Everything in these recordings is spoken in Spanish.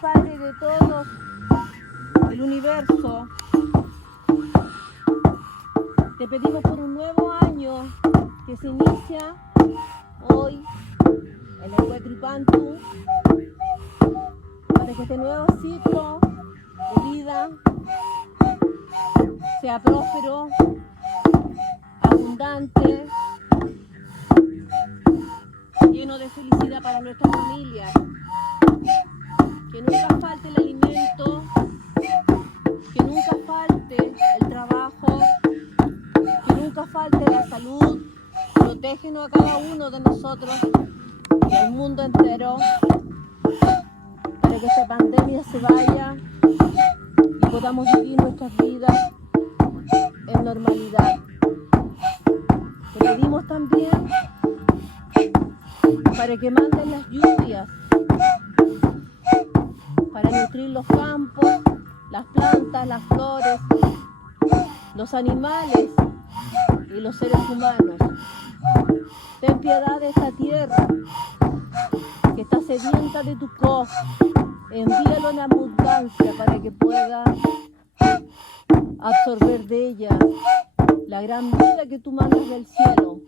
Padre de todos, el universo, te pedimos por un nuevo año que se inicia hoy en el Huetripantu, para que este nuevo ciclo de vida sea próspero, abundante, lleno de felicidad para nuestras familias. Que nunca falte el alimento, que nunca falte el trabajo, que nunca falte la salud. Protégenos a cada uno de nosotros y al mundo entero, para que esta pandemia se vaya y podamos vivir nuestras vidas en normalidad. Te pedimos también para que manden las lluvias, para nutrir los campos, las plantas, las flores, los animales y los seres humanos. Ten piedad de esta tierra que está sedienta de tu cos. Envíalo en abundancia para que pueda absorber de ella la gran vida que tú mandas del cielo.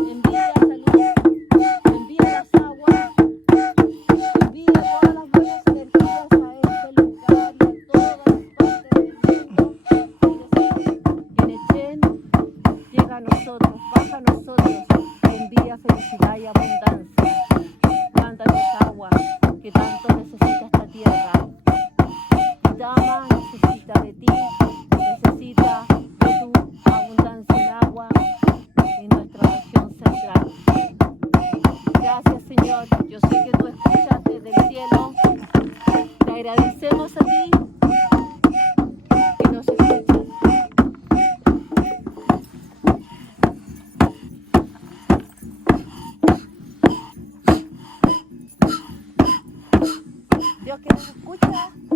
Envía salud, envía las aguas, envía todas las buenas energías a este lugar y a todas las partes del mundo. Que Nechen llega a nosotros, baja a nosotros, envía felicidad y abundancia. Mándanos agua que tanto necesita esta tierra. Dama necesita de ti, necesita de tu abundancia en agua en nuestra región central. Gracias, Señor. Yo sé que tú escuchas desde el cielo. Te agradecemos a ti que nos escuchas. Dios que nos escucha.